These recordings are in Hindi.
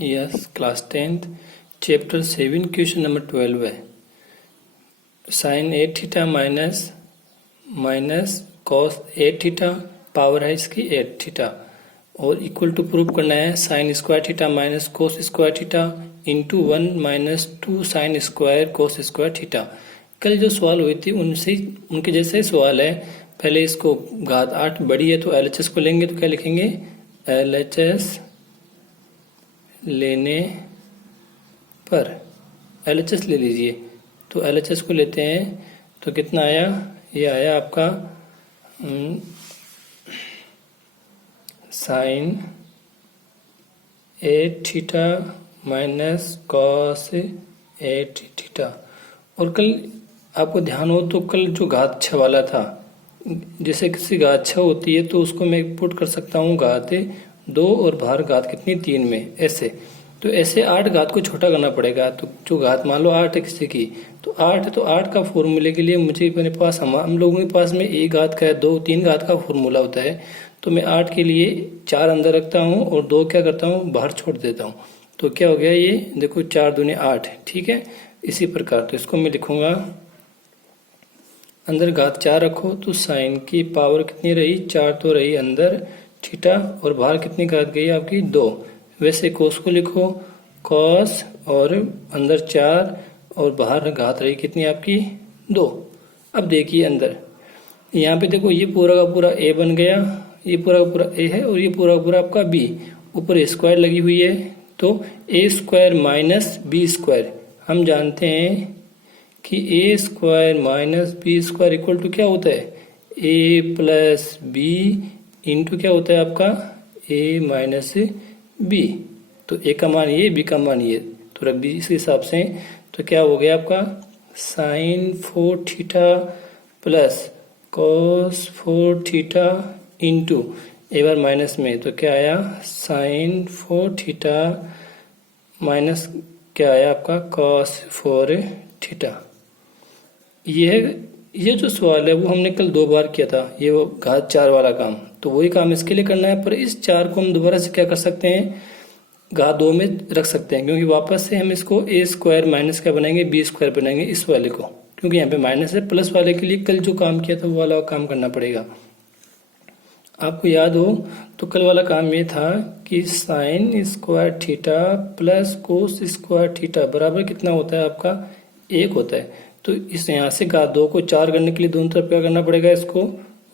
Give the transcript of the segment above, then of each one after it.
Yes, class 10th chapter 7 question number 12 है। Sine 8 theta minus cos 8 theta, power है इसकी 8 थीटा, और इक्वल टू प्रूव करना है साइन स्क्वायर थीटा माइनस कोस square theta into 1 minus 2 sine square कोस स्क्वायर थीटा। कल जो सवाल हुई थी उनके जैसे ही सवाल है। पहले इसको घात 8 बड़ी है तो LHS को लेंगे तो क्या लिखेंगे, LHS लेने पर, LHS ले लीजिए। तो LHS को लेते हैं तो कितना आया, ये आया आपका sine 8 theta minus cos 8 theta. और कल आपको ध्यान हो तो कल जो घात 6 वाला था, जैसे किसी घात 6 होती है तो उसको मैं पुट कर सकता हूँ घात 2 और बाहर घात कितनी 3 में, ऐसे। तो ऐसे 8 घात को छोटा करना पड़ेगा। तो जो घात मान लो 8 है किसी की, तो 8 है तो 8 का फॉर्मूले के लिए मुझे मेरे पास हम लोगों के पास में 1 घात का है, 2 3 घात का फॉर्मूला होता है। तो मैं 8 के लिए 4 अंदर रखता हूँ और 2 क्या करता हूँ, बाहर छोड़ देता हूँ। तो क्या हो गया, ये देखो 4 दूनी 8, ठीक है। इसी प्रकार तो इसको मैं लिखूंगा, अंदर घात 4 रखो तो साइन की पावर कितनी रही, 4 तो रही अंदर थीटा, और बाहर कितनी घात गई आपकी 2। वैसे कोस को लिखो, कॉस और अंदर 4 और बाहर घात रही कितनी आपकी 2। अब देखिए अंदर यहाँ पे देखो, ये पूरा का पूरा a बन गया, ये पूरा का पूरा a है और ये पूरा का पूरा आपका b, ऊपर स्क्वायर लगी हुई है। तो a square minus b square, हम जानते हैं कि a square minus b square equal to क्या होता है, a प्लस बी इंटू क्या होता है आपका a माइनस बी। तो a का मान ये, b का मान ये, तो रख दीजिए इस हिसाब से। तो क्या हो गया आपका sine 4 theta plus cos 4 theta into एक बार माइनस में, तो क्या आया साइन 4 थीटा माइनस क्या आया आपका कॉस 4 थीटा। ये जो सवाल है वो हमने कल 2 बार किया था, ये वो घात 4 वाला काम, तो वही काम इसके लिए करना है। पर इस 4 को हम दोबारा से क्या कर सकते हैं, घात 2 में रख सकते हैं, क्योंकि वापस से हम इसको a स्क्वायर माइनस क्या बनाएंगे, b स्क्वायर बनाएंगे इस वाले को, क्योंकि यहाँ पे माइनस है। प्लस वाले के लिए कल जो काम किया था वो वाला काम करना पड़ेगा। आपको याद हो तो कल वाला काम ये था कि sign square theta plus cos square theta बराबर कितना होता है आपका 1 होता है। तो इस यहाँ से घात 2 को 4 करने के लिए दोनों तरफ क्या करना पड़ेगा, इसको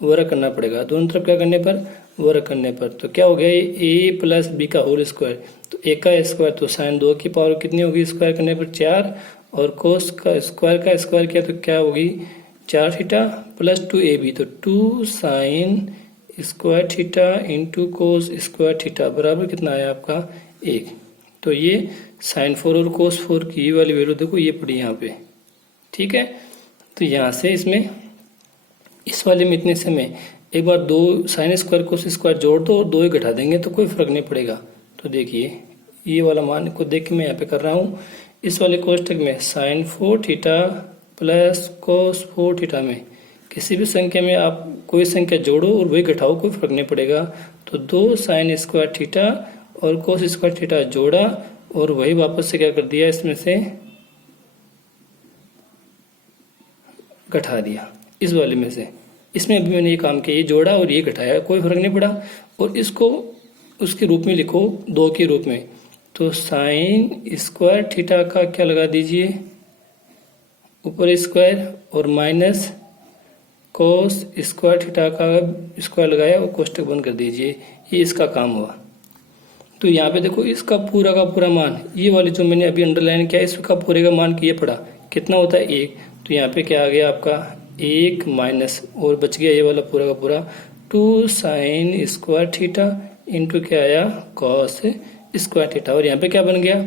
वर्ग करना पड़ेगा। दोनों तरफ क्या करने पर, वर्ग करने पर। तो क्या हो गया, ये a प्लस बी का होल स्क्वायर, तो a का स्क्वायर, तो साइन 2 की पावर कितनी होगी स्क्वायर करने पर 4, और कोस का स्क्वायर किया तो क्या होगी 4 थीटा प्लस 2ab, तो 2 साइन स्क्वायर थीटा इंटू कोस स्क्वायर थीटा बराबर कितना आया आपका 1। तो ये साइन 4 और कोस 4 की ये वाली वैल्यू देखो ये पड़ी यहाँ पे, ठीक है। तो यहाँ से इसमें इस वाले में इतने से में एक बार 2 साइन स्क्वायर कोस स्क्वायर जोड़ दो और 2 ही घटा देंगे तो कोई फर्क नहीं पड़ेगा। तो देखिए ये वाला मान को देख के मैं यहाँ पे कर रहा हूँ। इस वाले कोष्टक में sine 4 theta plus cos 4 theta में किसी भी संख्या में आप कोई संख्या जोड़ो और वही घटाओ, कोई फर्क नहीं पड़ेगा। तो 2 साइन स्क्वायर थीटा और कोस स्क्वायर थीटा जोड़ा और वही वापस से क्या कर दिया, इसमें से घटा दिया इस वाले में से। इसमें अभी मैंने ये काम किया, ये जोड़ा और ये घटाया, कोई फर्क नहीं पड़ा। और इसको उसके रूप में लिखो 2 के रूप में, तो साइन स्क्वायर थीटा का क्या लगा दीजिए ऊपर स्क्वायर और माइनस कोस स्क्वायर थीटा का स्क्वायर लगाया और कोष्टक बंद कर दीजिए। ये इसका काम हुआ। तो यहाँ पे देखो इसका पूरा का पूरा मान, ये वाली जो मैंने अभी अंडरलाइन किया इसका पूरे का मान किया पड़ा कितना होता है 1। तो यहाँ पे क्या आ गया आपका 1 माइनस और बच गया ये वाला पूरा का पूरा 2 साइन स्क्वायर थीटा इंटू क्या आया कॉस स्क्वायर थीटा। और यहाँ पे क्या बन गया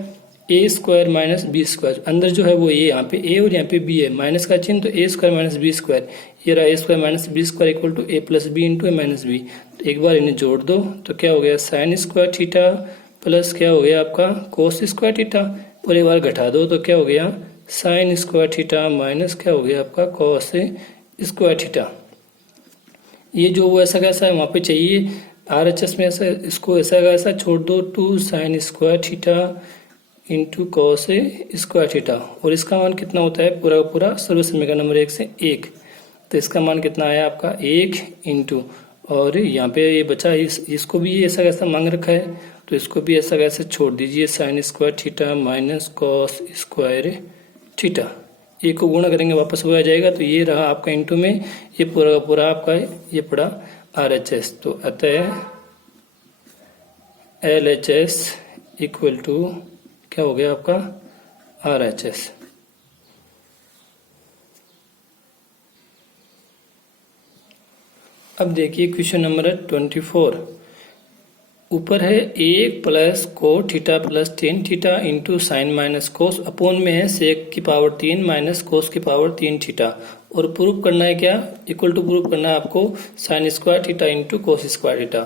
a square minus b square, अंदर जो है वो a, यहाँ पे a और यहाँ पे b है, माइनस का चिन्ह, तो a square minus b square, ये रहा a square minus b square equal to a plus b into a minus b. तो एक बार इन्हें जोड़ दो तो क्या हो गया साइन स्क्वायर थीटा प्लस क्या हो गया आपका कोस स्क्वायर थीटा, और एक बार घटा दो तो क्या हो गया साइन स्क्वायर थीटा माइनस क्या हो गया आपका कॉस स्क्वायर थीटा। ये जो वो ऐसा कैसा है वहाँ पे चाहिए RHS में ऐसा इसको ऐसा का ऐसा छोड़ दो, 2 sign square theta into cos square theta, और इसका मान कितना होता है पूरा का पूरा सर्व समीकरण नंबर 1 से 1, तो इसका मान कितना आया आपका 1 इंटू, और यहाँ पे ये बचा इसको भी ऐसा कैसा मांग रखा है, तो इसको भी ऐसा कैसे छोड़ दीजिए, sign square theta minus cos square theta, एक को गुणा करेंगे वापस वो आ जाएगा, तो ये रहा आपका इंटू में, ये पूरा का पूरा आपका ये पड़ा RHS। तो अतः LHS इक्वल टू क्या हो गया आपका RHS। अब देखिए क्वेश्चन नंबर 24, ऊपर है 1 plus cot theta plus tan theta into sign minus कोस, अपोन में है सेक की पावर 3 माइनस कोस की पावर 3 थीटा, और प्रूफ करना है क्या, इक्वल टू प्रूफ करना है आपको साइन स्क्वायर थीटा इंटू कोस स्क्वायर थीटा।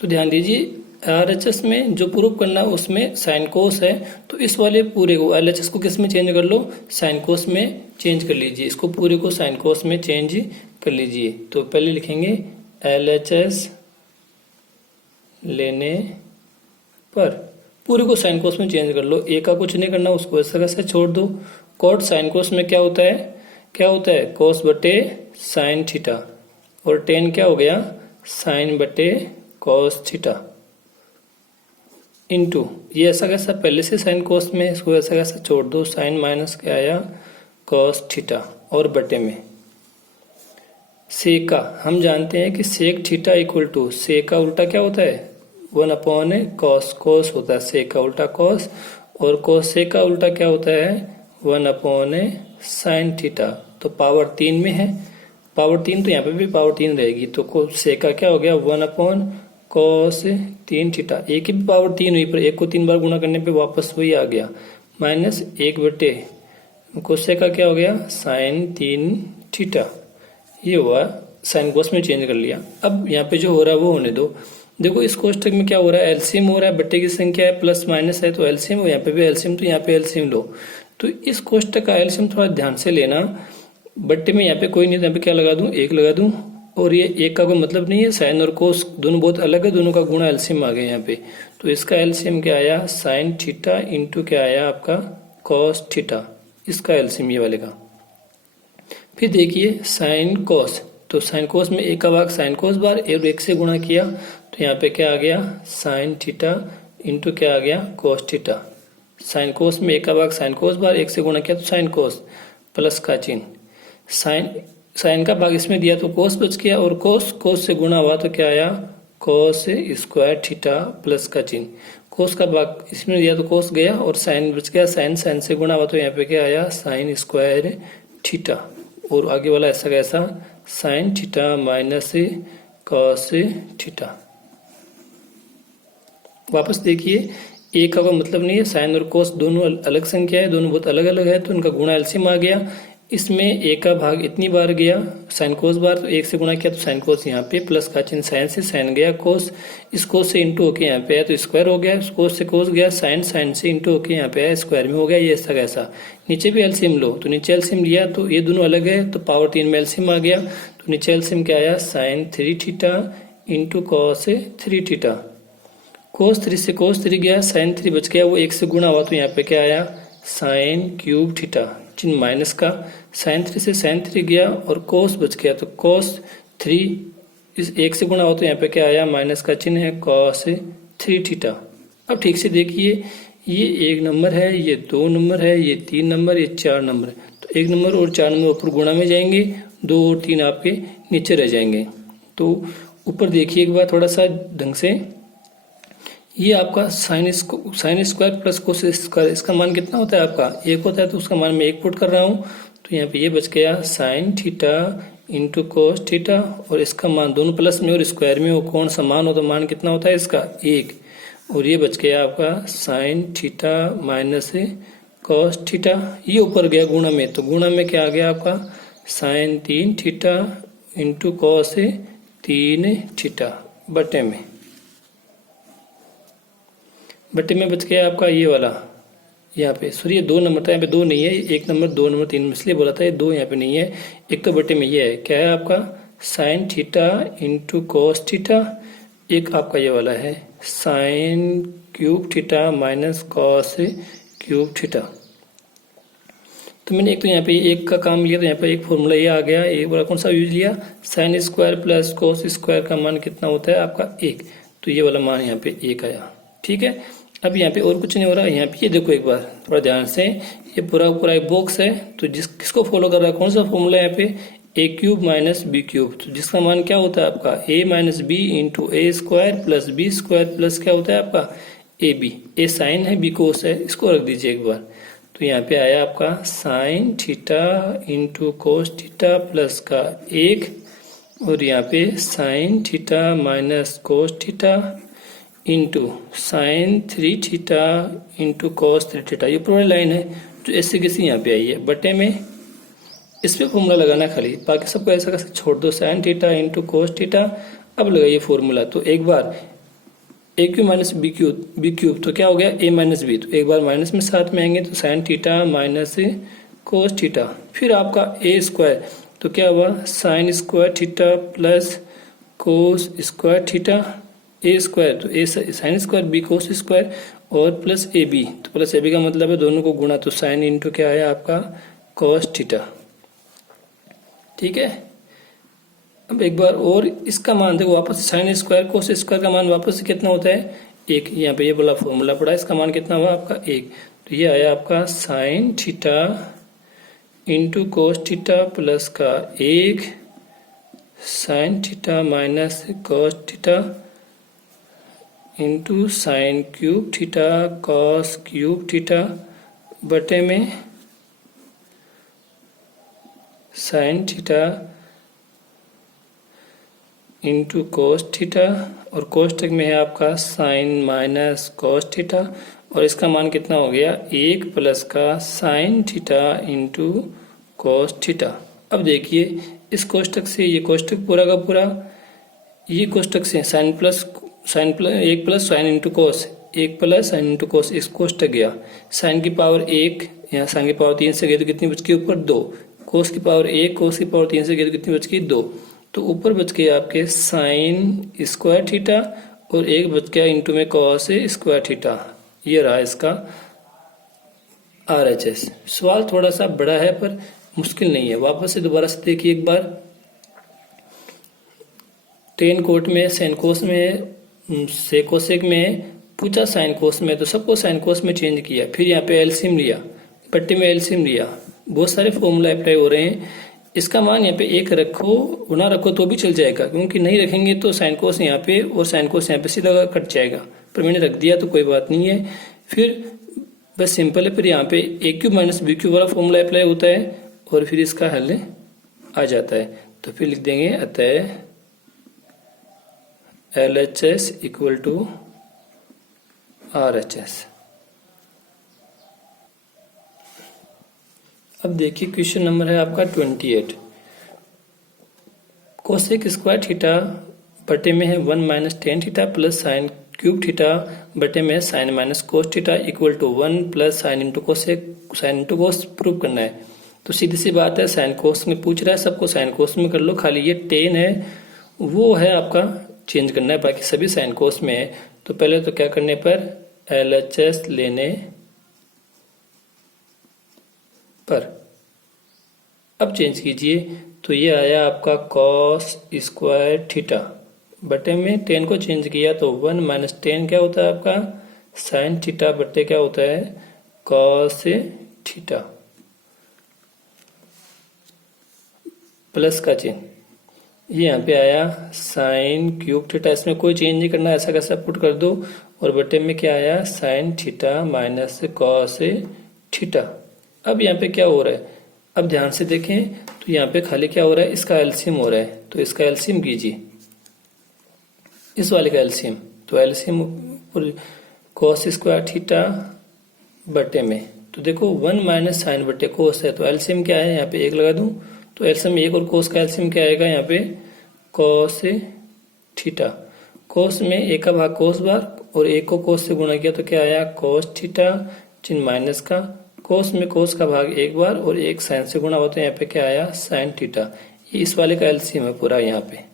तो ध्यान दीजिए RHS में जो प्रूफ करना है उसमें साइन कोस है, तो इस वाले पूरे को LHS को किस में चेंज कर लो, साइन कोस में चेंज कर लीजिए, इसको पूरे को साइन कोस में चेंज कर लीजिए। तो पहले लिखेंगे LHS लेने पर पूरे को साइन कोस में चेंज कर लो, ए का कुछ नहीं करना, उसको ऐसा कैसे छोड़ दो। कोट साइन कोस में क्या होता है कोस बटे साइन थीटा, और टेन क्या हो गया साइन बटे कोस थीटा, इंटू ये ऐसा कैसा पहले से साइन कोस में, इसको ऐसा कैसा छोड़ दो, साइन माइनस क्या आया कोस थीटा, और बटे में सेका, हम जानते हैं कि सेक थीटा इक्वल टू सेक का उल्टा क्या होता है 1 अपॉन कॉस, कोस होता है सेक का उल्टा कॉस, और कोस सेक का उल्टा क्या होता है 1 अपॉन साइन थीटा। तो पावर 3 में है, पावर 3 तो यहाँ पे भी पावर 3 रहेगी, तो सेक का क्या हो गया 1 अपॉन कॉस 3 थीटा, एक की भी पावर 3 हुई पर एक को 3 बार गुणा करने पे वापस वही आ गया, माइनस 1 बटे कोसेक का क्या हो गया साइन 3 थीटा, ये हुआ साइन कोस में चेंज कर लिया। अब यहाँ पे जो हो रहा है वो होने दो। देखो इस कोष्टक में क्या हो रहा है एलसीएम हो रहा है, बट्टे की संख्या है प्लस माइनस है तो एलसीएम, यहाँ पे भी एलसीएम, तो यहाँ पे एलसीएम लो। तो इस कोष्टक का एलसीएम थोड़ा ध्यान से लेना, बट्टे में यहाँ पे कोई नहीं, यहाँ पे क्या लगा दूं 1 लगा दूं, और ये 1 का कोई मतलब नहीं है, साइन और कोस दोनों बहुत अलग है, दोनों का गुणा एलसीएम आ गया यहाँ पे। तो इसका एलसीएम क्या आया साइन थीटा इंटू क्या आया आपका कॉस थीटा, इसका एलसीएम ये वाले का। फिर देखिए साइन कोस, तो साइन कोस में 1 का भाग साइन कोस बार और 1 से गुणा किया, तो यहाँ पे क्या आ गया साइन थीटा इंटू क्या आ गया कोस थीटा। साइन कोस में 1 का भाग साइन कोस बार 1 से गुणा किया तो साइन कोस, प्लस का चिन्ह, साइन का भाग इसमें दिया तो कोस बच गया, और कोस से गुणा हुआ तो क्या आया कोस स्क्वायर थीटा प्लस का चिन्ह। कोस का भाग इसमें दिया तो कोस गया और साइन बच गया, साइन से गुणा हुआ तो यहाँ पे क्या आया साइन स्क्वायर थीटा, और आगे वाला ऐसा कैसा sign theta minus cos theta. वापस देखिए एक का मतलब नहीं है, साइन और कोस दोनों अलग संख्या है, दोनों बहुत अलग अलग है, तो उनका गुणा एलसीएम आ गया। इसमें 1 का भाग इतनी बार गया साइन कोस बार, तो 1 से गुणा किया तो साइन कोस यहाँ पे, प्लस का चिन्ह साइन से साइन गया कोस, इस कोस से इंटू होके यहाँ पे आया तो स्क्वायर हो गया, कोस से कोस गया, साइन से इंटू होके यहाँ पे आया स्क्वायर में हो गया, ये ऐसा कैसा। नीचे भी एलसीएम लो, तो नीचे एलसीएम लिया तो ये दोनों अलग है तो पावर 3 में एलसीएम आ गया, तो नीचे एलसीएम क्या आया sine 3 theta into cos 3 theta. Cos 3 से कोस 3 गया, साइन 3 बच गया, वो 1 से गुणा हुआ तो यहाँ पे क्या आया साइन क्यूब थीटा, चिन्ह माइनस का, साइन 3 से साइन 3 गया और कोस बच गया तो कोस 3 इस 1 से गुणा हुआ तो यहाँ पे क्या आया माइनस का चिन्ह है कॉस 3 थीटा। अब ठीक से देखिए ये 1 नंबर है, ये 2 नंबर है, ये 3 नंबर, ये 4 नंबर है, तो 1 नंबर और 4 नंबर ऊपर गुणा में जाएंगे, 2 और 3 आपके नीचे रह जाएंगे। तो ऊपर देखिए एक बार थोड़ा सा ढंग से, ये आपका sign square plus cos square, इसका मान कितना होता है आपका 1 होता है, तो उसका मान मैं 1 पुट कर रहा हूँ, तो यहाँ पे ये बच गया sine theta into cos theta, और इसका मान दोनों प्लस में और स्क्वायर में वो कौन सा मान हो तो मान कितना होता है इसका 1, और ये बच गया आपका sign theta minus cos theta. ये ऊपर गया गुणा में, तो गुणा में क्या आ गया आपका sine 3 theta into cos 3 theta बटे में बच गया आपका ये वाला, यहाँ पे सॉरी ये 2 नंबर था, यहाँ पे 2 नहीं है, 1 नंबर 2 नंबर 3 में इसलिए बोला था, ये 2 यहाँ पे नहीं है, एक तो बटे में ये है क्या है आपका sine theta into cos theta एक आपका ये वाला है sign cube theta minus cos cube theta. तो मैंने एक तो यहाँ पे एक का काम लिया, तो यहाँ पे एक फॉर्मूला ये आ गया। एक बार कौन सा यूज लिया, sign square plus cos square का मान कितना होता है आपका 1, तो ये वाला मान यहाँ पे 1 आया। ठीक है, अब यहाँ पे और कुछ नहीं हो रहा। यहाँ पे ये देखो एक बार थोड़ा ध्यान से, ये पूरा पूरा एक बॉक्स है, तो किसको फॉलो कर रहा है, कौन सा फॉर्मूला है यहाँ पे, a cube minus b cube. तो जिसका मान क्या होता है आपका a minus b into a square plus B square plus क्या होता है आपका ए बी। ए साइन है, बी कोस है, इसको रख दीजिए एक बार। तो यहाँ पे आया आपका sine theta into cos theta plus का 1, और यहाँ पे sign theta minus cos theta into sign 3 theta into cos 3 theta. ये पूरी लाइन है जो ऐसे कैसे यहाँ पे आई है, बटे में इस पे फॉर्मूला लगाना खाली, बाकी सबको ऐसा कैसे छोड़ दो, sine theta into cos theta. अब लगाइए फॉर्मूला, तो एक बार ए क्यूब माइनस बी क्यूब तो क्या हो गया ए माइनस बी, तो एक बार माइनस में साथ में आएंगे तो sine theta minus cos theta. फिर आपका ए स्क्वायर, तो क्या हुआ sine square theta plus cos square theta. A square तो a sine square b cos square और प्लस ए बी, तो प्लस ए बी का मतलब है दोनों को गुणा, तो साइन इंटू क्या आया आपका कोस थीटा। ठीक है, अब एक बार और इसका मान देखो वापस, साइन स्क्वायर कोस स्क्वायर का मान वापस से कितना होता है 1। यहाँ पे ये वाला फॉर्मूला पड़ा, इसका मान कितना हुआ आपका 1, तो ये आया आपका sine theta into cos theta plus का 1 sign theta minus cos theta into sign cube theta cos cube theta बटे में sine theta into cos theta, और कोष्टक में है आपका साइन माइनस कोस थीटा, और इसका मान कितना हो गया 1 प्लस का sine theta into cos theta. अब देखिए इस कोष्टक से ये कोष्टक पूरा का पूरा, ये कोष्टक से sine plus 1 plus sine into cos, 1 plus sine into cos, इस कोष्टक गया। साइन की पावर 1, यहाँ साइन की पावर 3 से गई तो कितनी बच गई ऊपर 2, कोस की पावर 1, कोस की पावर 3 से गई तो कितनी बच गई 2, तो ऊपर बच गए आपके साइन स्क्वायर थीटा और 1 बच गया इंटू में कॉस स्क्वायर थीटा। ये रहा इसका RHS। सवाल थोड़ा सा बड़ा है पर मुश्किल नहीं है। वापस से दोबारा से देखिए एक बार, टेन कोट में साइन कोस में सेकोसेक में पूछा साइन कोस में, तो सबको साइन कोस में चेंज किया। फिर यहाँ पे एलसीएम लिया, पट्टी में एलसीएम लिया, बहुत सारे फॉर्मूला अप्लाई हो रहे हैं। इसका मान यहाँ पे 1 रखो ना रखो तो भी चल जाएगा, क्योंकि नहीं रखेंगे तो साइन कोस यहाँ पे और साइन कोस यहाँ पे सीधा कट जाएगा, पर मैंने रख दिया तो कोई बात नहीं है। फिर बस सिंपल है, फिर यहाँ पे a cube minus b cube वाला फॉर्मूला अप्लाई होता है और फिर इसका हल आ जाता है। तो फिर लिख देंगे अतः LHS इक्वल टू RHS। अब देखिए क्वेश्चन नंबर है आपका 28। कोसेक स्क्वायर थीटा बटे में है 1 minus tan theta plus sine cube theta बटे में है sine minus cos theta equal to 1 plus sine into cosec, sine into cos prove करना है। तो सीधी सी बात है, साइन कोस में पूछ रहा है, सबको साइन कोस में कर लो, खाली ये टेन है वो है आपका चेंज करना है, बाकी सभी साइन कोस में है। तो पहले तो क्या करने पर LHS लेने पर अब चेंज कीजिए, तो ये आया आपका कॉस स्क्वायर थीटा बटे में टेन को चेंज किया तो 1 माइनस टेन क्या होता है आपका साइन थीटा बटे क्या होता है कॉस थीटा प्लस का चिन्ह, ये यहाँ पे आया साइन क्यूब थीटा, इसमें कोई चेंज नहीं करना, ऐसा कैसा पुट कर दो, और बटे में क्या आया sign theta minus cos theta. अब यहाँ पे क्या हो रहा है, अब ध्यान से देखें तो यहाँ पे खाली क्या हो रहा है, इसका एलसीएम हो रहा है, तो इसका एलसीएम कीजिए, इस वाले का एलसीएम, तो एलसीएम कॉस स्क्वायर थीटा बटे में, तो देखो 1 माइनस साइन बटे कोस है, तो एलसीएम क्या है, यहाँ पे 1 लगा दूं, तो एलसीएम 1 और कोस का एलसीएम क्या आएगा यहाँ पे कॉस थीटा, कोस में 1 का भाग कोस बार और 1 को कोस से गुणा किया तो क्या आया कॉस थीटा चिन्ह माइनस का, कोस में कोस का भाग 1 बार और 1 साइन से गुणा होता है, यहाँ पे क्या आया साइन थीटा। ये इस वाले का एलसीएम है पूरा यहाँ पे,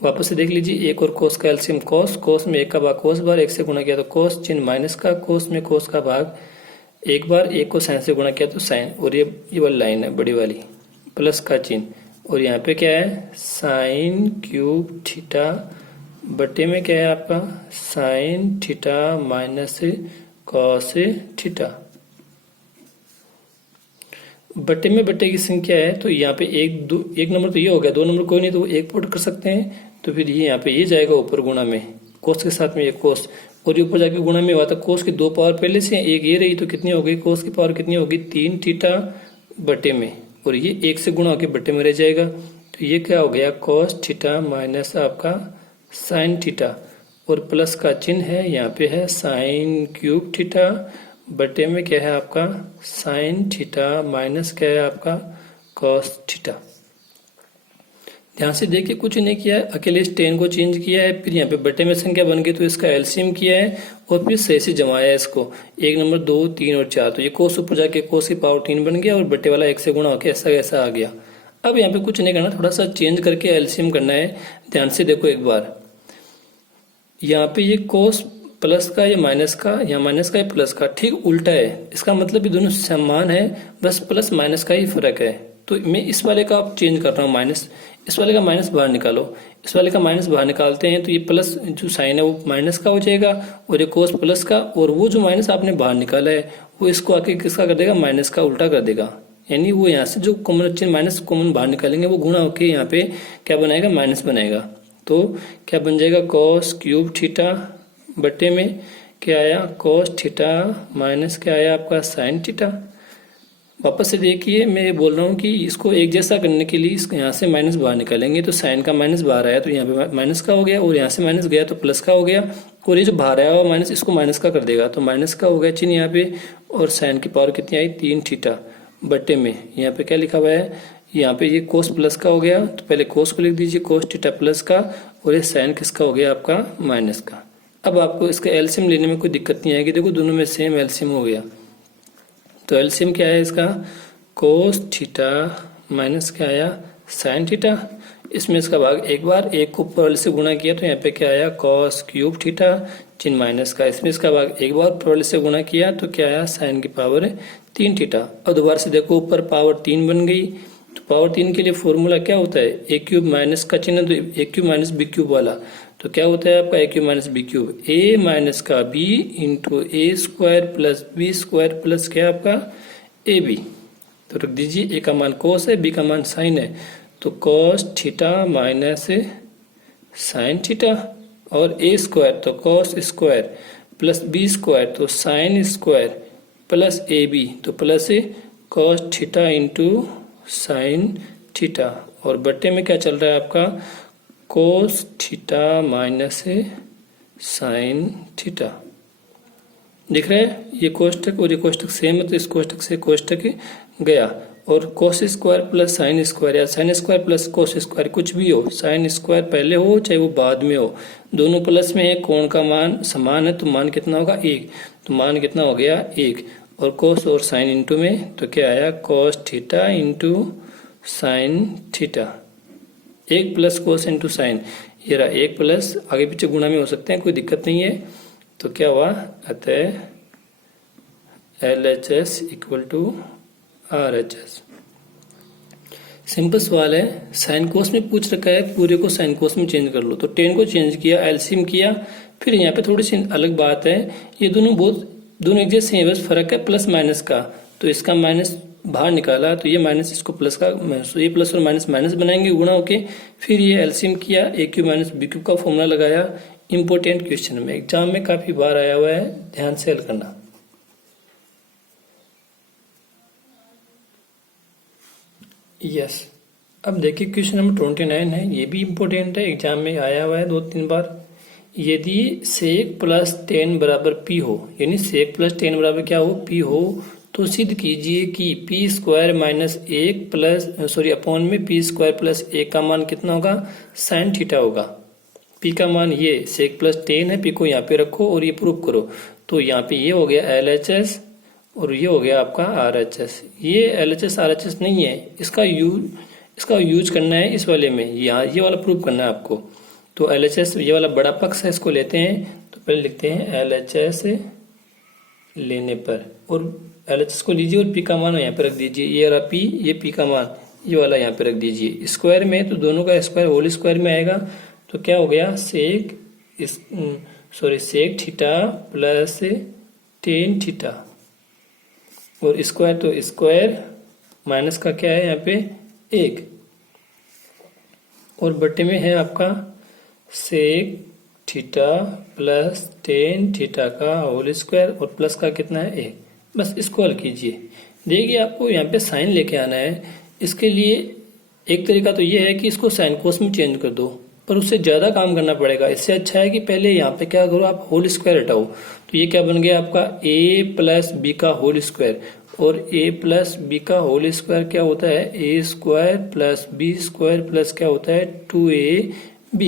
वापस से देख लीजिए, एक और कोस का एलसीएम कोस, कोस में एक का भाग कोस बार, एक से गुणा किया तो कोस, चिन्ह माइनस का, कोस में कोस का भाग एक बार, एक को साइन से गुणा किया तो साइन, और ये वाली लाइन है बड़ी वाली, प्लस का चिन्ह, और यहाँ पे क्या है साइन क्यूब थीटा बटे में क्या है आपका sign theta minus cos theta. बटे में बटे की संख्या है तो यहाँ पे एक नंबर तो ये हो गया, 2 नंबर कोई नहीं तो वो एक पुट कर सकते हैं, तो फिर ये यहाँ पे ये जाएगा ऊपर गुणा में, कोस के साथ में ये कोस, और ये ऊपर जाके गुणा में हुआ था, कोस की 2 पावर पहले से एक ये रही तो कितनी हो गई, कोस की पावर कितनी होगी 3 थीटा बटे में, और ये एक से गुणा होकर बटे में रह जाएगा, तो ये क्या हो गया कॉस थीटा माइनस आपका साइन थीटा, और प्लस का चिन्ह है यहाँ पे है साइन क्यूब थीटा बटे में क्या है आपका साइन थीटा माइनस क्या है आपका कॉस थीटा। ध्यान से देखिए कुछ नहीं किया है, अकेले इस 10 को चेंज किया है, फिर यहाँ पे बटे में संख्या बन गई तो इसका एलसीएम किया है और फिर सही से जमाया है इसको, 1 नंबर 2 3 और 4, तो ये कोस ऊपर जाके कोस की पावर 3 बन गया और बटे वाला 1 से गुणा होकर ऐसा ऐसा आ गया। अब यहाँ पे कुछ नहीं करना, थोड़ा सा चेंज करके एलसीएम करना है। ध्यान से देखो एक बार, यहाँ पे ये कोस प्लस का या माइनस का, या माइनस का या प्लस का, ठीक उल्टा है, इसका मतलब ये दोनों समान है, बस प्लस माइनस का ही फर्क है। तो मैं इस वाले का अब चेंज कर रहा हूँ माइनस, इस वाले का माइनस बाहर निकालो, इस वाले का माइनस बाहर निकालते हैं तो ये प्लस जो साइन है वो माइनस का हो जाएगा और ये कोस प्लस का, और वो जो माइनस आपने बाहर निकाला है वो इसको आके किसका कर देगा माइनस का उल्टा कर देगा, यानी वो यहाँ से जो कॉमन चिन्ह माइनस कॉमन बाहर निकालेंगे वो गुणा होके यहाँ पे क्या बनाएगा माइनस बनाएगा। तो क्या बन जाएगा कॉस क्यूब थीटा बटे में क्या आया कॉस थीटा माइनस क्या आया आपका साइन थीटा। वापस से देखिए मैं बोल रहा हूँ कि इसको एक जैसा करने के लिए इसको यहाँ से माइनस बाहर निकालेंगे तो साइन का माइनस बाहर आया तो यहाँ पे माइनस का हो गया, और यहाँ से माइनस गया तो प्लस का हो गया, और ये जो बाहर आया हुआ माइनस इसको माइनस का कर देगा तो माइनस का हो गया चिन्ह यहाँ पे, और साइन की पावर कितनी आई 3 थीटा बटे में यहाँ पे क्या लिखा हुआ है, यहाँ पे ये कोस प्लस का हो गया तो पहले कोस को लिख दीजिए कोस थीटा प्लस का, और ये साइन किसका हो गया आपका माइनस का। अब आपको इसका एलसीएम लेने में कोई दिक्कत नहीं आएगी, देखो दोनों में सेम एलसीएम हो गया, तो एलसीएम क्या है इसका कोस थीटा माइनस क्या आया साइन थीटा, इसमें इसका भाग एक बार, एक को ऊपर वाले से गुणा किया तो यहाँ पे क्या आया कॉस क्यूब थीटा चिन्ह माइनस का, इसमें इसका भाग एक बार ऊपर वाले से गुणा किया तो क्या आया साइन की पावर 3 थीटा। और दोबारा से देखो ऊपर पावर 3 बन गई, तो पावर 3 के लिए फॉर्मूला क्या होता है ए क्यूब माइनस का चिन्ह तो a cube minus b cube वाला, तो क्या होता है आपका a cube minus b cube, a minus का b into a square plus B square plus क्या आपका ए बी, तो रख दीजिए ए का मान कोस है बी का मान साइन है, तो cos theta minus sine theta, और ए स्क्वायर तो cos square plus B square तो sine square plus a b तो plus cos theta into sine theta, और बट्टे में क्या चल रहा है आपका cos theta minus sine theta. दिख रहा है ये कोष्टक और ये कोष्टक सेम है तो इस कोष्टक से कोष्टक गया, और cos square plus sine square या sine square plus cos square कुछ भी हो, साइन स्क्वायर पहले हो चाहे वो बाद में हो, दोनों प्लस में है, कोण का मान समान है तो मान कितना होगा 1, तो मान कितना हो गया 1, और कोस और साइन इंटू में तो क्या आया कोस theta into sine theta, 1 plus cos into sine, ये रहा 1 प्लस आगे पीछे गुणा में हो सकते हैं कोई दिक्कत नहीं है, तो क्या हुआ अतः LHS equal to RHS। Simple सवाल है, साइन कोस में पूछ रखा है पूरे को साइन कोस में चेंज कर लो, तो 10 को चेंज किया एलसीएम किया, फिर यहाँ पे थोड़ी सी अलग बात है, ये दोनों एक जैसे हैं बस फर्क है प्लस माइनस का, तो इसका माइनस बाहर निकाला तो ये माइनस इसको प्लस का, तो ये प्लस और माइनस माइनस बनाएंगे गुणा होके, फिर ये एलसीएम किया ए क्यूब माइनस बी क्यूब का फॉर्मूला लगाया। इंपॉर्टेंट क्वेश्चन में एग्जाम में काफी बार आया हुआ है, ध्यान से हल करना। यस अब देखिए क्वेश्चन नंबर 29 है, ये भी इंपॉर्टेंट है, एग्जाम में आया हुआ है 2-3 बार। यदि सेक प्लस 10 बराबर पी हो, यानी सेक प्लस 10 बराबर क्या हो पी हो, तो सिद्ध कीजिए कि P square minus 1 plus upon में पी स्क्वायर प्लस 1 का मान कितना होगा साइन थीटा होगा। पी का मान ये सेक प्लस 10 है, पी को यहाँ पे रखो और ये प्रूफ करो, तो यहाँ पे ये हो गया LHS और ये हो गया आपका RHS। ये LHS RHS नहीं है, इसका यूज करना है इस वाले में, यहाँ ये वाला प्रूफ करना है आपको। तो LHS ये वाला बड़ा पक्ष है, इसको लेते हैं। तो पहले लिखते हैं LHS लेने पर, और LHS को लीजिए और P का मान यहाँ पे रख दीजिए। ये रहा P, ये P का मान ये वाला यहाँ पे रख दीजिए। स्क्वायर में तो दोनों का स्क्वायर होल स्क्वायर में आएगा, तो क्या हो गया sec theta plus tan theta, और स्क्वायर तो स्क्वायर माइनस का क्या है यहाँ पे 1, और बटे में है आपका sec theta plus tan theta का होल स्क्वायर, और प्लस का कितना है 1। बस इसको हल कीजिए। देखिए आपको यहाँ पे साइन लेके आना है। इसके लिए एक तरीका तो ये है कि इसको साइन कोस में चेंज कर दो, पर उससे ज़्यादा काम करना पड़ेगा। इससे अच्छा है कि पहले यहाँ पे क्या करो, आप होल स्क्वायर हटाओ। तो ये क्या बन गया आपका a प्लस बी का होल स्क्वायर, और a प्लस बी का होल स्क्वायर क्या होता है a square plus B square plus क्या होता है 2ab।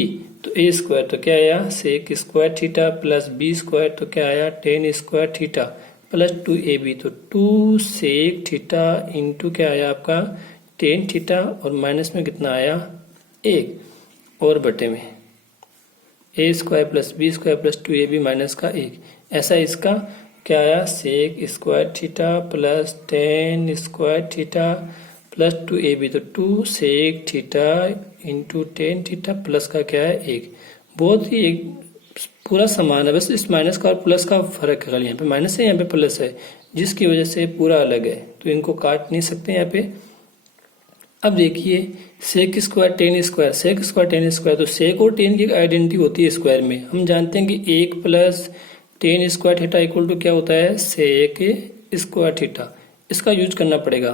तो a स्क्वायर तो क्या आया sec square theta plus b square तो क्या आया ten square theta plus 2ab, तो 2 सेक थीटा इंटू क्या आया आपका टेन थीटा, और माइनस में कितना आया 1, और बटे में a square plus B square plus 2ab minus का 1। ऐसा इसका क्या आया sec square theta plus tan square theta plus 2ab, तो 2 sec theta into tan theta plus का क्या है 1। बहुत ही एक पूरा समान है, बस इस माइनस का और प्लस का फर्क है। यहाँ पे माइनस है, यहाँ पे प्लस है, जिसकी वजह से पूरा अलग है, तो इनको काट नहीं सकते यहाँ पे। अब देखिए sec square tan square, sec square tan square, तो सेक और टेन की आइडेंटिटी होती है स्क्वायर में। हम जानते हैं कि 1 plus tan square theta equal to क्या होता है सेक स्क्वायर थीटा। इसका यूज करना पड़ेगा।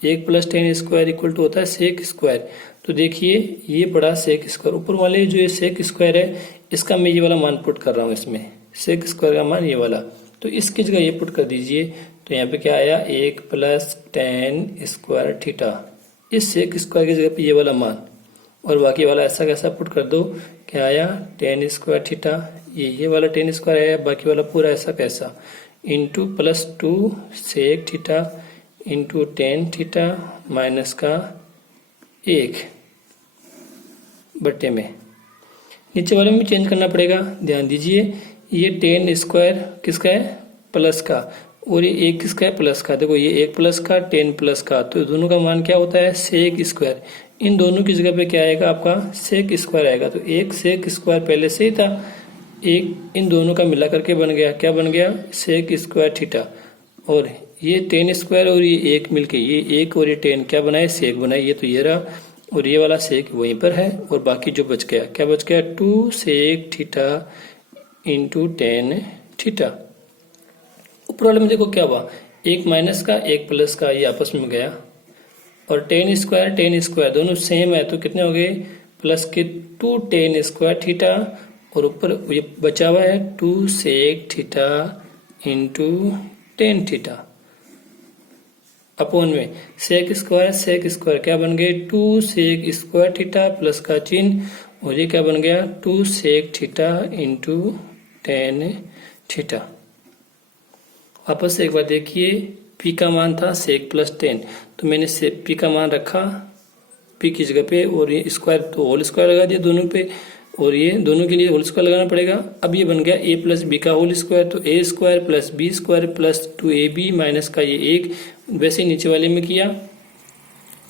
1 plus tan square equal to होता है सेक स्क्वायर। तो देखिए ये बड़ा सेक स्क्वायर, ऊपर वाले जो ये सेक स्क्वायर है इसका मैं ये वाला मान पुट कर रहा हूँ इसमें, सेक स्क्वायर का मान ये वाला, तो इसकी जगह ये पुट कर दीजिए। तो यहाँ पे क्या आया 1 प्लस टेन स्क्वायर थीटा, इस सेक स्क्वायर की जगह पे ये वाला मान, और बाकी वाला ऐसा कैसा पुट कर दो, क्या आया टेन स्क्वायर थीटा, ये वाला टेन स्क्वायर आया, बाकी वाला पूरा ऐसा कैसा into plus 2 sec theta into tan theta minus का 1 बटे में। नीचे वाले में चेंज करना पड़ेगा, ध्यान दीजिए। ये टेन स्क्वायर किसका है प्लस का, और ये 1 किसका है प्लस का। देखो ये 1 प्लस का 10 प्लस का, तो दोनों का मान क्या होता है सेक स्क्वायर। इन दोनों की जगह पे क्या आएगा आपका सेक स्क्वायर आएगा। तो 1 सेक स्क्वायर पहले से ही था, एक इन दोनों का मिला करके बन गया, क्या बन गया सेक स्क्वायर थीटा, और ये 10 स्क्वायर और ये 1 मिलके ये 1 और ये 10 क्या बनाए सेक बनाए। ये तो ये रहा, और ये वाला सेक वहीं पर है, और बाकी जो बच गया क्या बच गया 2 sec theta into tan theta. ऊपर वाले में देखो क्या हुआ 1 माइनस का 1 प्लस का, ये आपस में गया, और टेन स्क्वायर दोनों सेम है, तो कितने हो गए प्लस के 2 टेन स्क्वायर थीटा, और ऊपर ये बचा हुआ है 2 sec theta into tan theta upon में सेक स्क्वायर क्या बन गए 2 सेक स्क्वायर थीटा प्लस का चिन्ह, और ये क्या बन गया 2 sec theta into tan theta. वापस से एक बार देखिए, पी का मान था सेक प्लस 10, तो मैंने पी का मान रखा पी की जगह पे, और ये स्क्वायर तो होल स्क्वायर लगा दिया दोनों पे, और ये दोनों के लिए होल स्क्वायर लगाना पड़ेगा। अब ये बन गया a प्लस बी का होल स्क्वायर, तो a square plus B square plus 2ab minus का ये 1, वैसे नीचे वाले में किया।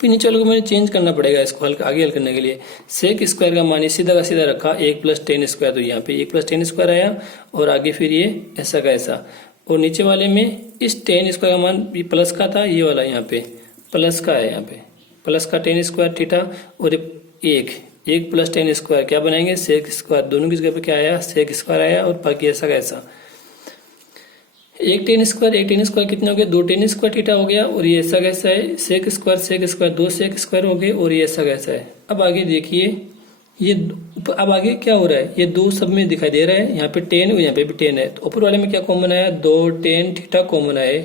फिर नीचे वाले को मैंने चेंज करना पड़ेगा इसको आगे हल करने के लिए। सेक स्क्वायर का मान सीधा का सीधा रखा 1 प्लस टेन स्क्वायर, तो यहाँ पे 1 प्लस टेन स्क्वायर आया, और आगे फिर ये ऐसा का ऐसा, और नीचे वाले में इस टेन स्क्वायर का मान प्लस का था, ये वाला यहाँ पे प्लस का है, यहाँ पे प्लस का टेन स्क्वायर थीटा, और 1 प्लस टेन स्क्वायर क्या बनाएंगे सेक स्क्वायर, दोनों की जगह पे क्या आया सेक स्क्वायर आया, और बाकी ऐसा का ऐसा। 1 टेन स्क्वायर कितने हो गए 2 टेन स्क्वायर थीटा हो गया, और ये ऐसा कैसा है सेक स्क्वायर 2 सेक स्क्वायर हो गए, और ये ऐसा कैसा है। अब आगे देखिए ये अब आगे क्या हो रहा है, ये 2 सब में दिखाई दे रहा है, यहाँ पे 10 और यहाँ पे भी 10 है, तो ऊपर वाले में क्या कॉमन आया 2 टेन थीटा कॉमन आए,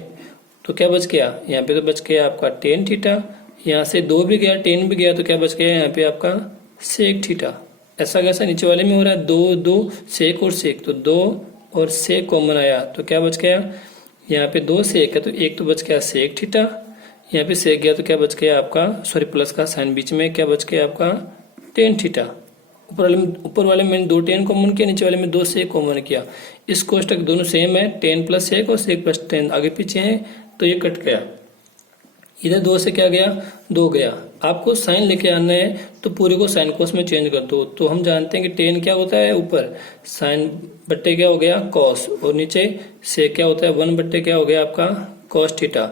तो क्या बच गया यहाँ पे तो बच गया आपका टेन थीटा, यहाँ से 2 भी गया 10 भी गया, तो क्या बच गया यहाँ पे आपका सेक थीटा। ऐसा कैसा नीचे वाले में हो रहा है 2 सेक और सेक, तो 2 और सेक कॉमन आया, तो क्या बच गया यहाँ पे 2 सेक है, तो 1 तो बच गया सेक थीटा, यहाँ पे सेक गया तो क्या बच गया आपका प्लस का साइन बीच में, क्या बच गया आपका टेन थीटा। ऊपर वाले में मैंने 2 tan कॉमन किया, नीचे वाले में 2 sec कॉमन किया। इस कोष्टक दोनों सेम है, tan प्लस sec और sec प्लस tan आगे पीछे है, तो ये कट गया। इधर 2 से क्या गया, 2 गया। आपको साइन लेके आना है तो पूरे को साइन कोस में चेंज कर दो। तो हम जानते हैं कि tan क्या होता है, ऊपर साइन बट्टे क्या हो गया कॉस, और नीचे sec क्या होता है 1 बट्टे क्या हो गया आपका कॉस थीटा।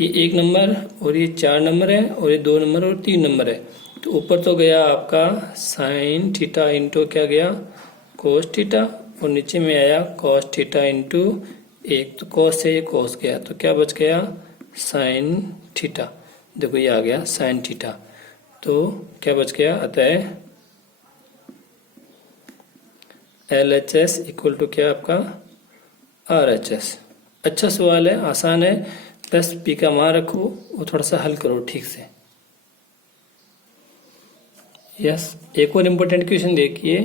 ये 1 नंबर और ये 4 नंबर है, और ये 2 नंबर और 3 नंबर है। तो ऊपर तो गया आपका साइन थीटा इंटू क्या गया कोस थीटा, और नीचे में आया कॉस थीटा इंटू 1, तो कॉस से ये कॉस गया, तो क्या बच गया साइन थीटा। देखो ये आ गया साइन थीटा, तो क्या बच गया, अतः LHS इक्वल टू क्या आपका RHS। अच्छा सवाल है, आसान है, बस पी का मान रखो और थोड़ा सा हल करो ठीक से। यस, एक और इम्पोर्टेंट क्वेश्चन देखिए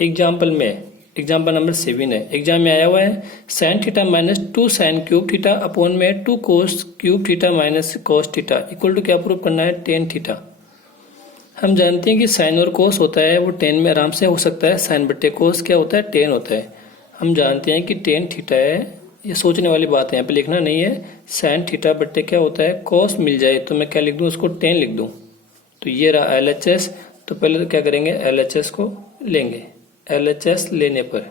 एग्जाम्पल में, एग्जाम्पल नंबर 7 है। एग्जाम में आया हुआ है sine theta minus 2 sine cube theta upon में 2 cos cube theta minus cos theta equal to क्या प्रूव करना है, टेन थीटा। हम जानते हैं कि साइन और कोस होता है वो टेन में आराम से हो सकता है, साइन बट्टे कोस क्या होता है टेन होता है। हम जानते हैं कि टेन थीटा है, ये सोचने वाली बात है, यहाँ पे लिखना नहीं है। साइन थीटा बट्टे क्या होता है कोस मिल जाए तो मैं क्या लिख दूँ, उसको टेन लिख दूँ। तो ये रहा LHS। तो पहले तो क्या करेंगे, LHS को लेंगे। LHS लेने पर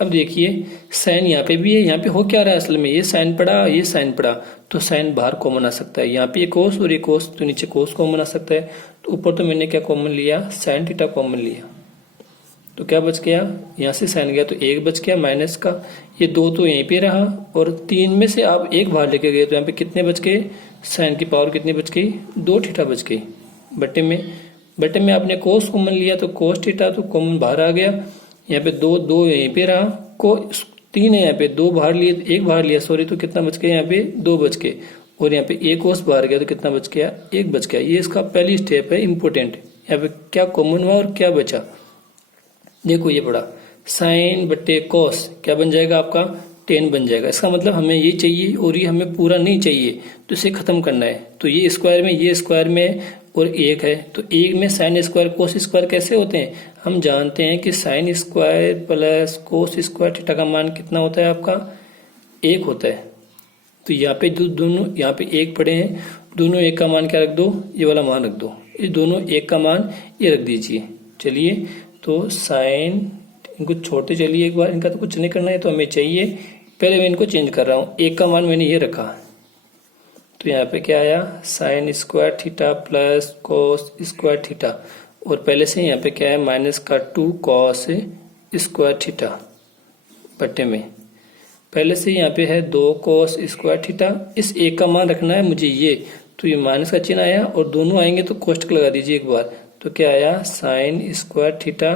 अब देखिए साइन यहाँ पे भी है, यहाँ पे हो क्या रहा है असल में, ये साइन पड़ा ये साइन पड़ा, तो साइन बाहर कॉमन आ सकता है। यहाँ पे ये कोस और ये कोस, तो नीचे कोस कॉमन आ सकता है। तो ऊपर तो मैंने क्या कॉमन लिया, साइन थीटा कॉमन लिया, तो क्या बच गया, यहाँ से साइन गया तो 1 बच गया माइनस का, ये 2 तो यहीं पे रहा, और 3 में से आप 1 बाहर लेके गए तो यहाँ पे कितने बच गए, साइन की पावर कितनी बच गई, 2 थीटा बच गई। बटे में आपने कोस कॉमन लिया तो कोस थीटा तो कॉमन बाहर आ गया, यहाँ पे 2 यहीं पे रहा, को 3 है यहाँ पे, 2 बाहर लिए 1 बाहर लिया सॉरी, तो कितना बच गया यहाँ पे 2 बच गए, और यहाँ पे 1 कोस बाहर गया तो कितना बच गया 1 बच गया। ये इसका पहली स्टेप है इंपॉर्टेंट, यहाँ पे क्या कॉमन हुआ और क्या बचा। देखो ये पड़ा साइन बट्टे कोस क्या बन जाएगा आपका टेन बन जाएगा। इसका मतलब हमें ये चाहिए और ये हमें पूरा नहीं चाहिए, तो इसे खत्म करना है। तो ये स्क्वायर में और 1 है, तो 1 में साइन स्क्वायर कोस स्क्वायर कैसे होते हैं, हम जानते हैं कि sign square plus cos square theta का मान कितना होता है आपका 1 होता है। तो यहाँ पे दोनों यहाँ पे 1 पड़े हैं, दोनों 1 का मान क्या रख दो, ये वाला मान रख दो, ये दोनों 1 का मान ये रख दीजिए। चलिए तो साइन इनको छोड़ते चलिए एक बार, इनका तो कुछ नहीं करना है, तो हमें चाहिए पहले मैं इनको चेंज कर रहा हूँ, 1 का मान मैंने ये रखा, तो यहाँ पे क्या आया sign square theta plus cos square theta, और पहले से यहाँ पे क्या है माइनस का 2 कॉस स्क्वायर थीटा बट्टे में पहले से यहाँ पे है 2 कोस स्क्वायर थीटा। इस 1 का मान रखना है मुझे ये, तो ये माइनस का चिन्ह आया और दोनों आएंगे तो कोष्टक लगा दीजिए एक बार, तो क्या आया साइन स्क्वायर थीटा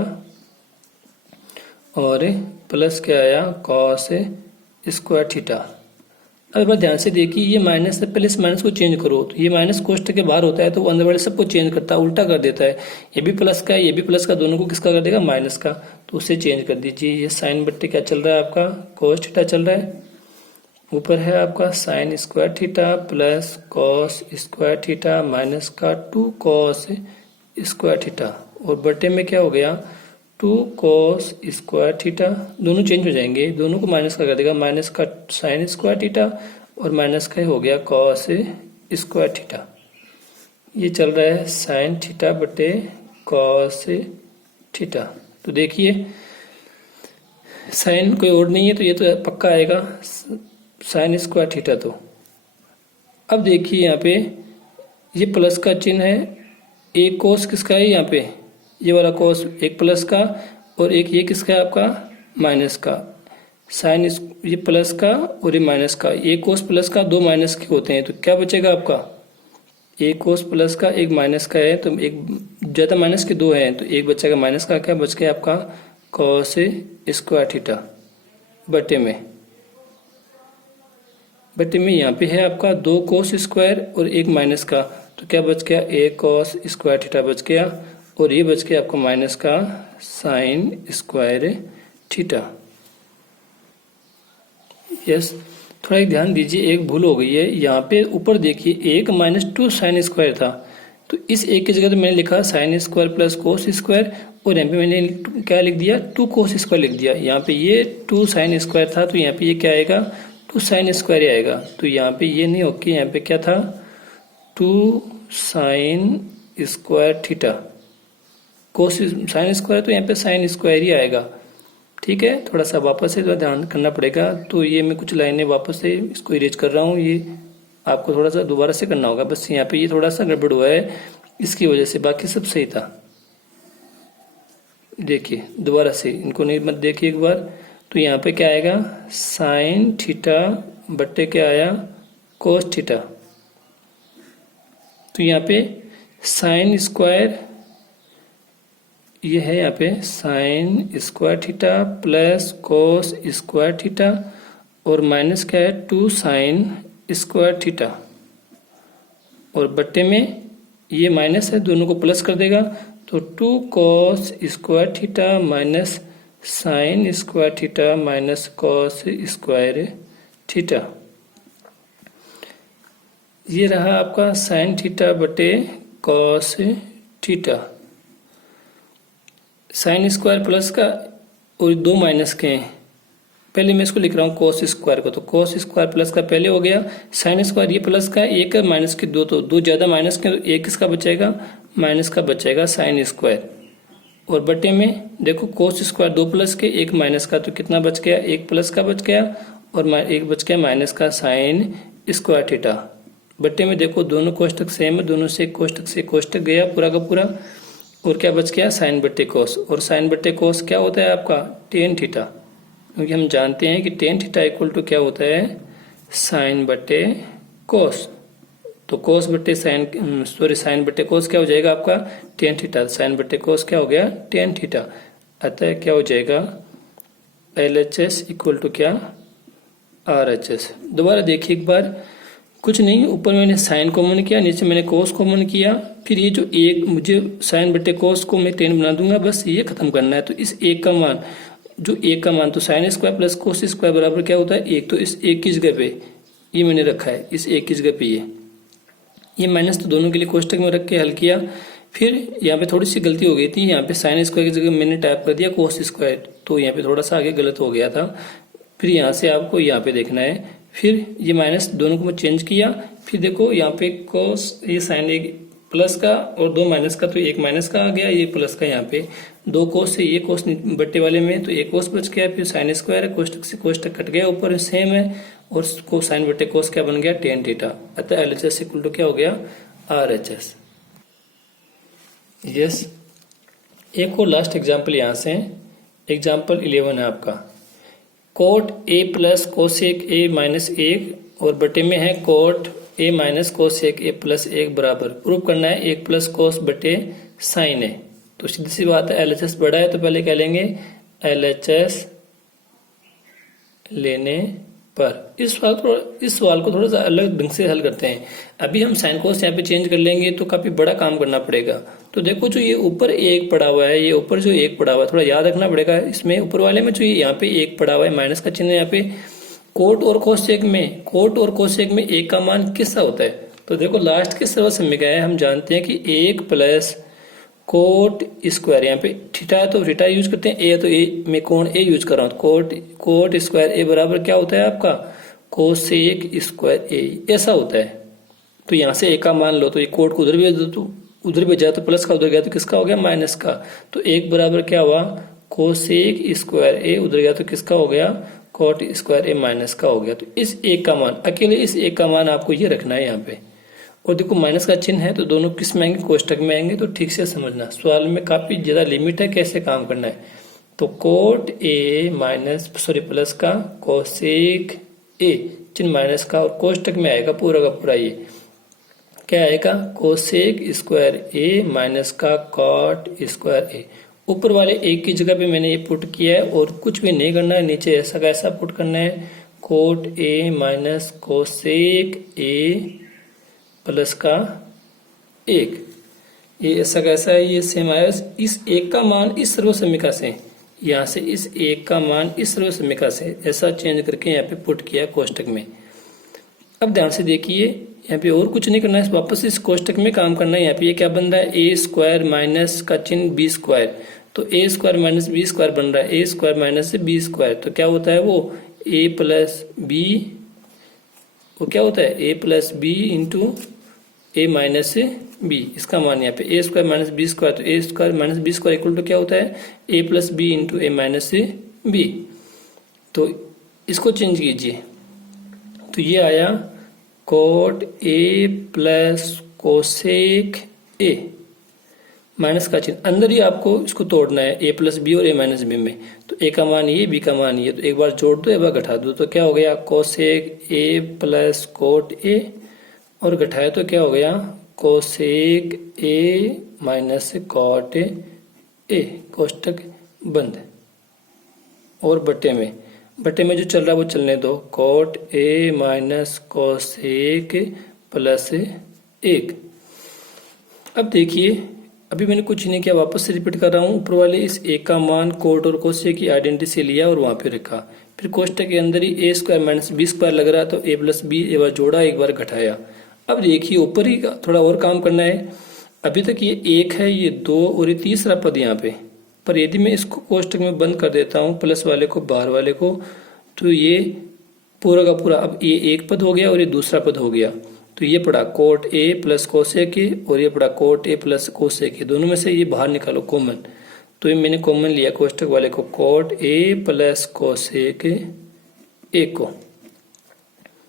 और प्लस क्या आया कॉस स्क्वायर थीटा। अब बार ध्यान से देखिए ये माइनस से पहले इस माइनस को चेंज करो, तो ये माइनस कोष्टक के बाहर होता है तो अंदर वाले सबको चेंज करता है, उल्टा कर देता है। ये भी प्लस का है ये भी प्लस का, दोनों को किसका कर देगा माइनस का, तो उसे चेंज कर दीजिए। ये साइन बट्टे क्या चल रहा है आपका कोस थीटा चल रहा है, ऊपर है आपका sign square theta plus cos square theta minus का 2 कॉस स्क्वायर थीटा, और बट्टे में क्या हो गया 2 कॉस स्क्वायर थीटा, दोनों चेंज हो जाएंगे, दोनों को माइनस का कर देगा, माइनस का साइन स्क्वायर थीटा और माइनस का हो गया कॉस स्क्वायर थीटा। ये चल रहा है साइन थीटा बटे कॉस थीटा। तो देखिए साइन कोई और नहीं है तो ये तो पक्का आएगा साइन स्क्वायर थीटा। तो अब देखिए यहाँ पे ये प्लस का चिन्ह है, एक कोस किसका है यहाँ पे ये वाला कोस एक प्लस का, और एक ये किसका है आपका माइनस का, साइन ये प्लस का और ये माइनस का, एक कोस प्लस का 2 माइनस के होते हैं, तो क्या बचेगा आपका एक कोस प्लस का एक माइनस का है, तो एक ज़्यादा माइनस के 2 हैं तो एक बचेगा माइनस का, क्या बच गया आपका कॉस स्क्वायर थीटा बटे में यहाँ पे है आपका 2 कोस स्क्वायर और एक माइनस का, तो क्या बच गया एक कॉस स्क्वायर थीटा बच गया, और ये बच गया आपको माइनस का साइन स्क्वायर थीटा। यस, थोड़ा ध्यान दीजिए एक भूल हो गई है यहाँ पे, ऊपर देखिए 1 - 2 साइन स्क्वायर था, तो इस एक की जगह तो मैंने लिखा sign square plus cos square, और यहाँ पे मैंने क्या लिख दिया, 2 कोस स्क्वायर लिख दिया। यहाँ पे ये 2 साइन स्क्वायर था, तो यहाँ पे ये क्या आएगा, 2 साइन स्क्वायर ही आएगा। तो यहाँ पे ये नहीं होके यहाँ पे क्या था, 2 साइन स्क्वायर थीटा। कोस साइन स्क्वायर तो यहाँ पे साइन स्क्वायर ही आएगा। ठीक है, थोड़ा सा वापस से ध्यान करना पड़ेगा। तो ये मैं कुछ लाइनें वापस से इसको इरेज कर रहा हूँ, ये आपको थोड़ा सा दोबारा से करना होगा। बस यहाँ पे ये थोड़ा सा गड़बड़ हुआ है इसकी वजह से, बाकी सब सही था। देखिए दोबारा से इनको नहीं मत देखिए एक बार। तो यहाँ पे क्या आएगा, साइन थीटा बट्टे क्या आया, कोस थीटा। तो यहाँ पे साइन स्क्वायर ये है, यहाँ पे sign square theta plus cos square theta, और माइनस क्या है, 2 साइन स्क्वायर थीटा, और बट्टे में ये माइनस है, दोनों को प्लस कर देगा। तो 2 cos square theta minus sign square theta minus cos square theta. ये रहा आपका साइन थीटा बटे cos theta. Sign square plus का और 2 माइनस के हैं, पहले मैं इसको लिख रहा हूँ कोस स्क्वायर को। तो कोस स्क्वायर प्लस का पहले हो गया, साइन स्क्वायर ये प्लस का, एक माइनस के 2, तो 2 ज़्यादा माइनस के, तो एक किसका बचेगा, माइनस का बचेगा साइन स्क्वायर। और बटे में देखो कोस स्क्वायर 2 प्लस के 1 माइनस का, तो कितना बच गया, 1 प्लस का बच गया, और 1 बच गया माइनस का साइन स्क्वायर थीटा। बटे में देखो दोनों कोष्टक सेम है, दोनों से कोष्टक गया पूरा का पूरा, और क्या बच गया, साइन बट्टे कोस। और साइन बट्टे कोस क्या होता है आपका, टेन थीटा, क्योंकि हम जानते हैं कि टेन थीटा इक्वल टू क्या होता है, साइन बट्टे कोस। तो कोस बट्टे साइन, साइन बट्टे कोस क्या हो जाएगा आपका, टेन थीटा। साइन बट्टे कोस क्या हो गया, टेन थीटा। अतः क्या हो जाएगा, LHS इक्वल टू क्या, RHS। दोबारा देखिए एक बार, कुछ नहीं, ऊपर मैंने साइन कॉमन किया, नीचे मैंने कोस कॉमन किया, फिर ये जो एक मुझे साइन बट्टे कोस को मैं 10 बना दूंगा, बस ये खत्म करना है। तो इस एक का मान, जो एक का मान, तो sine square plus cos square बराबर क्या होता है, 1। तो इस एक की जगह पे ये मैंने रखा है, इस एक की जगह पे ये माइनस, तो दोनों के लिए कोष्टक में रख के हल किया। फिर यहाँ पे थोड़ी सी गलती हो गई थी, यहाँ पे साइन स्क्वायर की जगह मैंने टाइप कर दिया कोस स्क्वायर, तो यहाँ पे थोड़ा सा आगे गलत हो गया था। फिर यहाँ से आपको यहाँ पे देखना है, फिर ये माइनस दोनों को मैं चेंज किया। फिर देखो यहाँ पे कोस, ये साइन एक प्लस का और 2 माइनस का, तो 1 माइनस का आ गया, ये प्लस का, यहाँ पे 2 कोस से ये कोस बट्टे वाले में, तो 1 कोस बच गया। फिर साइन स्क्वायर है, कोष्टक से कोष्टक कट गया, ऊपर सेम है, और को साइन बट्टे कोस क्या बन गया, टेन थीटा। अतः LHS इक्वल टू क्या हो गया, RHS। यस, एक और लास्ट एग्जाम्पल यहाँ से, एग्जाम्पल 11 है आपका, cot A plus cosec A minus 1, और बटे में है cot A minus cosec A plus 1 बराबर, प्रूव करना है 1 प्लस कोस बटे साइन है। तो सीधी सी बात है, LHS बड़ा है तो पहले क्या लेंगे, LHS लेने पर। इस सवाल को थोड़ा सा अलग ढंग से हल करते हैं। अभी हम साइन कोस यहाँ पे चेंज कर लेंगे तो काफी बड़ा काम करना पड़ेगा। तो देखो जो ये ऊपर 1 पड़ा हुआ है, ये ऊपर जो 1 पड़ा हुआ है, थोड़ा याद रखना पड़ेगा इसमें, ऊपर वाले में जो यहाँ पे 1 पड़ा हुआ है, माइनस का चिन्ह यहाँ पे, कोट और कोसेक में, कोट और कोसेक में 1 का मान किसका होता है। तो देखो लास्ट के सर्वसम्य है, हम जानते हैं कि 1 प्लस कोट स्क्वायर, यहाँ पे थीटा तो थीटा यूज करते हैं, ए तो ए, मैं कोण ए यूज कर रहा हूँ, कोट स्क्वायर ए बराबर क्या होता है आपका, कोसेक स्क्वायर ए, ऐसा होता है। तो यहाँ से ए का मान लो, तो ये कोट को उधर भेज दो, तो उधर भेजा तो प्लस का, उधर गया तो किसका हो गया, माइनस का। तो 1 बराबर क्या हुआ, कोसेक स्क्वायर ए, उधर गया तो किसका हो गया, कोट स्क्वायर ए माइनस का हो गया। तो इस 1 का मान, अकेले इस 1 का मान आपको ये रखना है यहाँ पे। और देखो माइनस का चिन्ह है, तो दोनों किस में आएंगे, कोष्टक में आएंगे। तो ठीक से समझना, सवाल में काफी ज्यादा लिमिट है कैसे काम करना है। तो कोट ए माइनस प्लस का कोसेक ए, चिन्ह माइनस का, और कोष्टक में आएगा पूरा का पूरा, ये क्या आएगा, कोसेक स्क्वायर ए माइनस का कॉट स्क्वायर ए। ऊपर वाले एक की जगह पे मैंने ये पुट किया है, और कुछ भी नहीं करना है, नीचे ऐसा का ऐसा पुट करना है, cot A minus cosec a plus का 1, ये ऐसा कैसा है, ये सेम आया। इस 1 का मान इस सर्वसम्मिका से, यहाँ से इस 1 का मान इस सर्वसम्मिका से ऐसा चेंज करके यहाँ पे पुट किया कोष्टक में। अब ध्यान से देखिए, यहाँ पे और कुछ नहीं करना है, वापस इस कोष्टक में काम करना है। यहाँ पे ये क्या बन रहा है, ए स्क्वायर माइनस का चिन्ह बी स्क्वायर, तो a square minus b square बन रहा है, ए स्क्वायर माइनस बी स्क्वायर, तो क्या होता है वो ए प्लस बी, वो क्या होता है a plus b into a minus b. इसका मान यहाँ पे a square minus b square, तो a square minus b square equal to क्या होता है a plus b into a minus b. तो इसको चेंज कीजिए, तो ये आया cot a plus cosec a, minus का चिन्ह अंदर ही आपको इसको तोड़ना है, ए प्लस बी और ए माइनस बी में। तो ए का मान ये, बी का मान ये, तो एक बार जोड़ दो एक बार घटा दो, तो क्या हो गया cosec a plus cot a, और घटाया तो क्या हो गया cosec a minus cot a, कोष्टक बंद। और बटे में जो चल रहा है वो चलने दो, cot A minus cosec plus 1। अब देखिए अभी मैंने कुछ नहीं किया, वापस से रिपीट कर रहा हूँ। ऊपर वाले इस ए का मान कोट और कोसेक की आइडेंटिटी से लिया और वहां पे रखा, फिर कोष्टक के अंदर ही ए स्क्वायर माइनस बी स्क्वायर लग रहा, तो ए प्लस बी एक बार जोड़ा एक बार घटाया। अब देखिए ऊपर ही थोड़ा और काम करना है। अभी तक ये 1 है, ये 2 और ये तीसरा पद यहाँ पे, पर यदि मैं इसको कोष्टक में बंद कर देता हूँ प्लस वाले को बाहर वाले को, तो ये पूरा का पूरा अब ये एक पद हो गया और ये दूसरा पद हो गया। तो ये पड़ा कोट ए प्लस कोसेक ए और ये पड़ा कोट ए प्लस कोसेक ए, दोनों में से ये बाहर निकालो कॉमन। तो ये मैंने कॉमन लिया कोष्टक वाले को, कोट ए प्लस कोसेक ए को,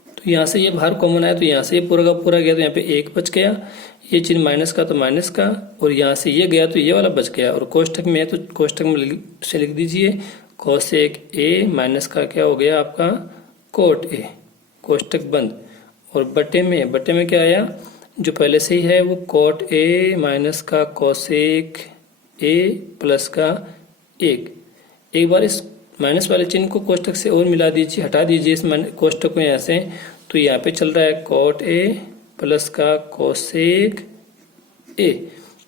तो यहाँ से ये बाहर कॉमन आया, तो यहाँ से ये पूरा का पूरा गया, तो यहाँ पे 1 बच गया, ये चिन्ह माइनस का तो माइनस का, और यहाँ से ये गया तो ये वाला बच गया। और कोष्टक में है तो कोष्टक में से लिख दीजिए कोसेक ए माइनस का क्या हो गया आपका कोट ए, कोष्टक बंद। और बटे में क्या आया, जो पहले से ही है वो कोट ए माइनस का कोसेक ए प्लस का 1। एक बार इस माइनस वाले चिन्ह को कोष्टक से और मिला दीजिए, हटा दीजिए इस कोष्टक को यहाँ से, तो यहाँ पे चल रहा है कोट ए प्लस का कोसेक ए,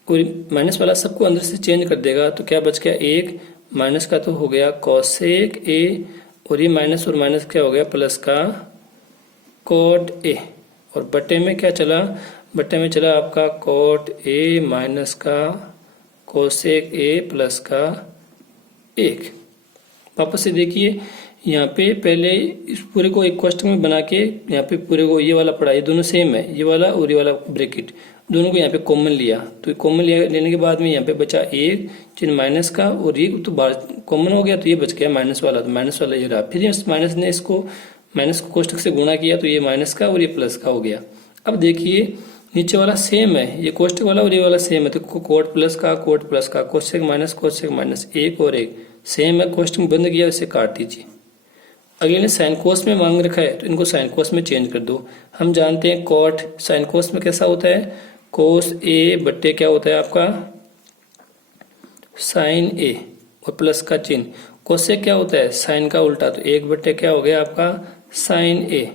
और माइनस वाला सबको अंदर से चेंज कर देगा, तो क्या बच गया 1 माइनस का तो हो गया कोसेक ए, और ये माइनस और माइनस क्या हो गया प्लस का कोट ए। और बटे में क्या चला, बटे में चला आपका कोट ए माइनस का कोसेक ए प्लस का 1। वापस से देखिए यहाँ पे पहले इस पूरे को एक कोष्टक में बना के यहाँ पे पूरे को ये वाला पड़ा, ये दोनों सेम है, ये वाला और ये वाला ब्रैकेट दोनों को यहाँ पे कॉमन लिया, तो कॉमन लेने के बाद में यहाँ पे बचा 1 चिन्ह माइनस का, और ये तो कॉमन हो गया तो ये बच गया माइनस वाला, तो माइनस वाला ये रहा। फिर इस माइनस ने इसको माइनस को कोष्टक से गुणा किया, तो ये माइनस का और ये प्लस का हो गया। अब देखिए नीचे वाला सेम है, ये कोष्टक वाला और ये वाला सेम है, तो कोट प्लस का कोष्टक माइनस 1 और 1 सेम है, कोष्टक में बंद किया, इसे काट दीजिए। अगले ने साइन कोस में मांग रखा है, तो इनको साइन कोस में चेंज कर दो। हम जानते हैं कोट साइन कोस में कैसा होता है, कोस ए बट्टे क्या होता है आपका साइन ए और प्लस का चिन्ह, कोस से क्या होता है साइन का उल्टा, तो 1 बट्टे क्या हो गया आपका साइन ए।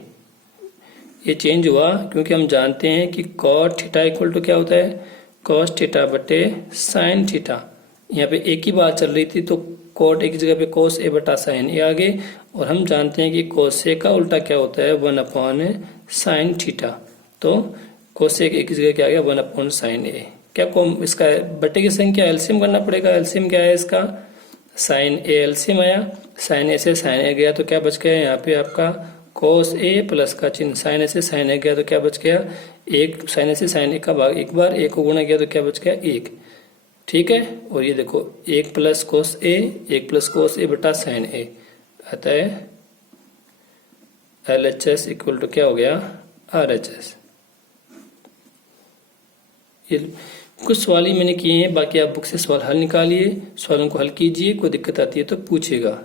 ये चेंज हुआ क्योंकि हम जानते हैं कि कॉट थीटा इक्वल टू क्या होता है कॉस थीटा बटे साइन थीटा। यहाँ पे एक ही बात चल रही थी, तो कोट एक जगह पे कोस ए बटा साइन ए आ गए, और हम जानते हैं कि कोस ए का उल्टा क्या होता है 1/साइन थीटा, तो कोस ए एक जगह क्या आ गया 1/साइन ए। क्या इसका बटे की संख्या एलसीएम करना पड़ेगा, एलसीएम क्या है इसका साइन ए एलसीएम आया, साइन ए से साइन ए गया तो क्या बच गया यहाँ पे आपका कोस ए प्लस का चिन्ह, साइन ए से साइन ए गया तो क्या बच गया 1, साइन ए से साइन ए का भाग एक बार 1 को गुणा किया तो क्या बच गया 1, ठीक है। और ये देखो 1 प्लस कोस ए बटा साइन ए आता है LHS इक्वल टू क्या हो गया RHS। ये कुछ सवाल ही मैंने किए हैं, बाकी आप बुक से सवाल हल निकालिए, सवालों को हल कीजिए, कोई दिक्कत आती है तो पूछिएगा।